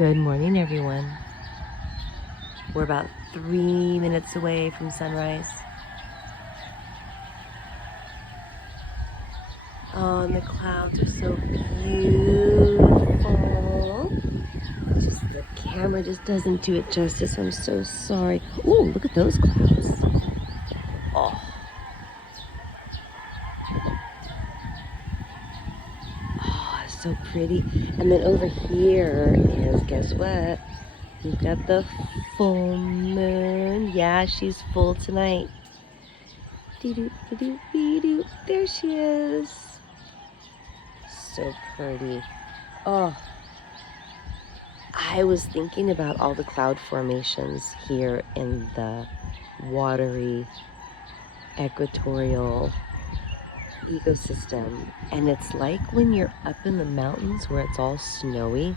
Good morning, everyone. We're about 3 minutes away from sunrise. Oh, and the clouds are so beautiful. Just the camera just doesn't do it justice. I'm so sorry. Ooh, look at those clouds. Oh, it's so pretty. And then over here is, guess what? We've got the full moon. Yeah, she's full tonight. Dee-doo-dee-doo-dee-doo. There she is. So pretty. Oh, I was thinking about all the cloud formations here in the watery equatorial ecosystem. And it's like when you're up in the mountains where it's all snowy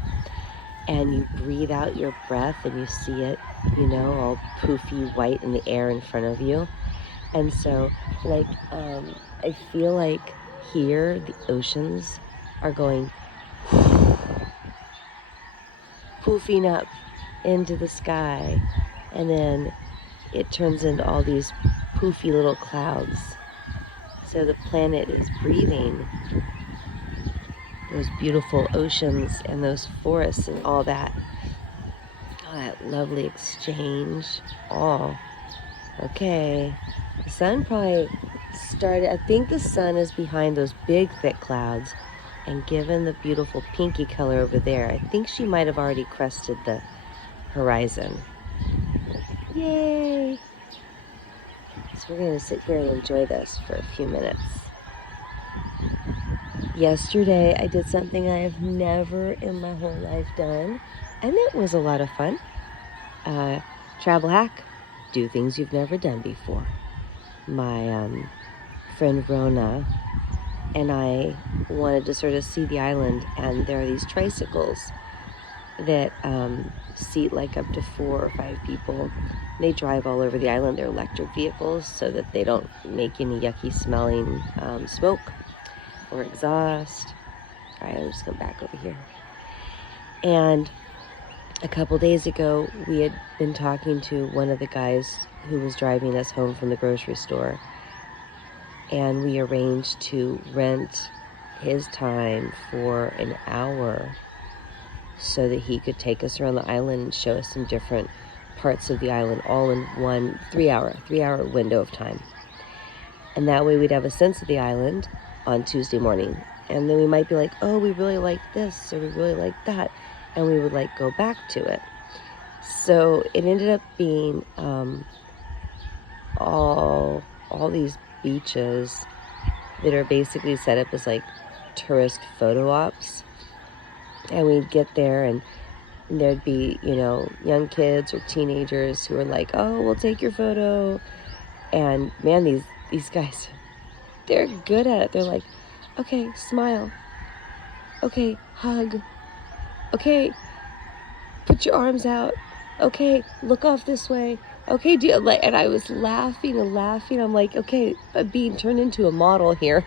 and you breathe out your breath and you see it, all poofy white in the air in front of you. And so, I feel like here the oceans are going poofing up into the sky, and then it turns into all these poofy little clouds. So the planet is breathing those beautiful oceans and those forests and all that. Oh, that lovely exchange. Oh, okay. The sun probably started, I think the sun is behind those big thick clouds, and given the beautiful pinky color over there, I think she might have already crested the horizon. Yay! So we're going to sit here and enjoy this for a few minutes. Yesterday I did something I have never in my whole life done, and it was a lot of fun. Travel hack, do things you've never done before. My friend Rona and I wanted to sort of see the island, and there are these tricycles that seat like up to 4 or 5 people. They drive all over the island. They're electric vehicles so that they don't make any yucky smelling smoke or exhaust. All right, I'm just going back over here. And a couple days ago, we had been talking to one of the guys who was driving us home from the grocery store, and we arranged to rent his time for an hour so that he could take us around the island and show us some different parts of the island, all in one 3-hour window of time. And that way we'd have a sense of the island on Tuesday morning. And then we might be like, oh, we really like this, or we really like that. And we would go back to it. So it ended up being all these beaches that are basically set up as tourist photo ops. And we'd get there, and there'd be, young kids or teenagers who are like, oh, we'll take your photo. And man, these guys, they're good at it. They're like, okay, smile. Okay, hug. Okay, put your arms out. Okay, look off this way. Okay, and I was laughing and laughing. I'm like, okay, I'm being turned into a model here.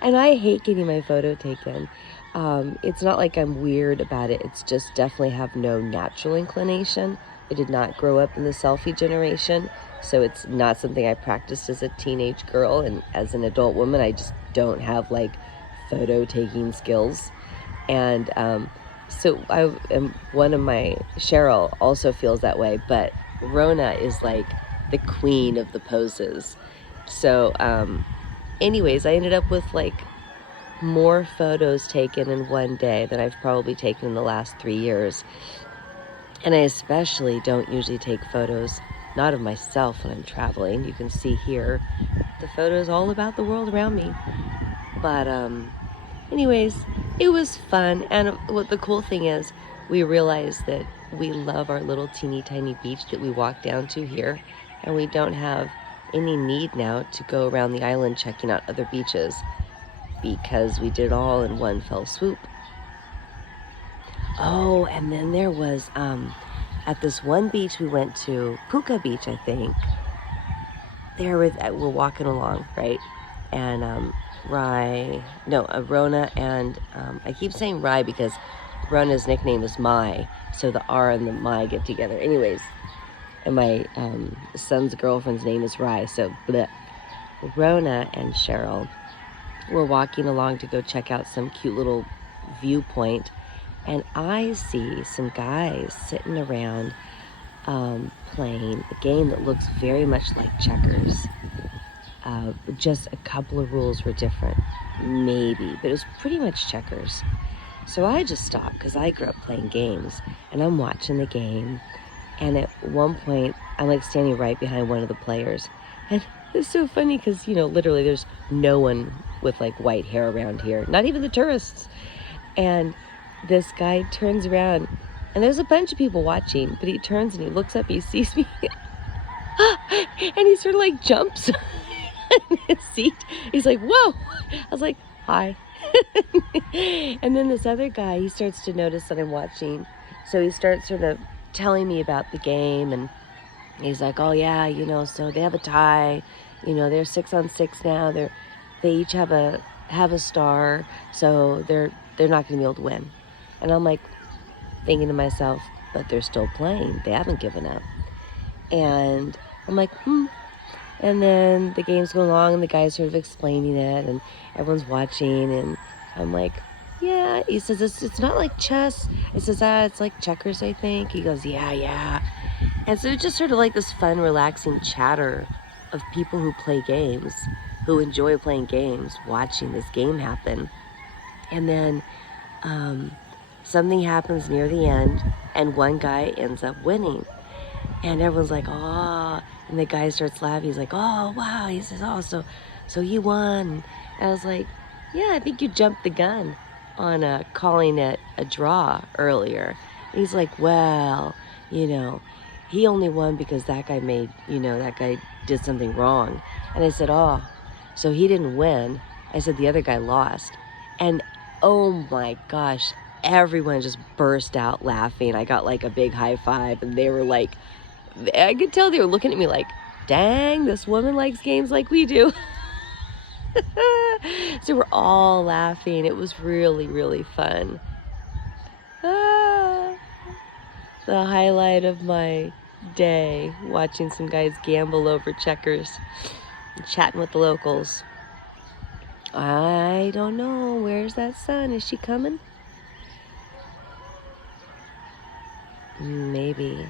And I hate getting my photo taken. It's not like I'm weird about it. It's just definitely have no natural inclination. I did not grow up in the selfie generation, so it's not something I practiced as a teenage girl, and as an adult woman, I just don't have photo taking skills. And so Cheryl also feels that way, but Rona is the queen of the poses. So anyways, I ended up with more photos taken in one day than I've probably taken in the last 3 years. And I especially don't usually take photos, not of myself when I'm traveling. You can see here the photos all about the world around me. But anyways, it was fun. And what the cool thing is, we realized that we love our little teeny tiny beach that we walk down to here, and we don't have any need now to go around the island checking out other beaches, because we did it all in one fell swoop. Oh, and then there was, at this one beach we went to, Puka Beach, I think, we're walking along, right? And Rona and, I keep saying Rye because Rona's nickname is Mai, so the R and the Mai get together. Anyways, and my son's girlfriend's name is Rye, so bleh. Rona and Cheryl were walking along to go check out some cute little viewpoint, and I see some guys sitting around playing a game that looks very much like checkers. Just a couple of rules were different, maybe, but it was pretty much checkers. So I just stopped because I grew up playing games, and I'm watching the game. And at one point, I'm like standing right behind one of the players. And it's so funny because, literally there's no one with like white hair around here, not even the tourists. And this guy turns around, and there's a bunch of people watching, but he turns and he looks up, he sees me, and he sort of like jumps in his seat. He's like, whoa. I was like, hi. And then this other guy, he starts to notice that I'm watching. So he starts sort of telling me about the game, and he's like, oh yeah, so they have a tie, they're 6-on-6 now, they each have a star, so they're not gonna be able to win. And I'm like thinking to myself, but they're still playing, they haven't given up. And I'm like, and then the game's going along, and the guy's sort of explaining it, and everyone's watching, and I'm like, yeah. He says, it's not like chess. He says, it's like checkers, I think. He goes, yeah. And so it's just sort of like this fun, relaxing chatter of people who play games, who enjoy playing games, watching this game happen. And then something happens near the end, and one guy ends up winning. And everyone's like, oh, and the guy starts laughing. He's like, oh, wow. He says, oh, so he won. And I was like, yeah, I think you jumped the gun on calling it a draw earlier. And he's like, well, he only won because that guy that guy did something wrong. And I said, oh, so he didn't win. I said, the other guy lost. And oh my gosh, everyone just burst out laughing. I got like a big high five, and they were like, I could tell they were looking at me like, dang, this woman likes games like we do. So we're all laughing. It was really, really fun. The highlight of my day, watching some guys gamble over checkers and chatting with the locals. I don't know. Where's that sun? Is she coming? Maybe.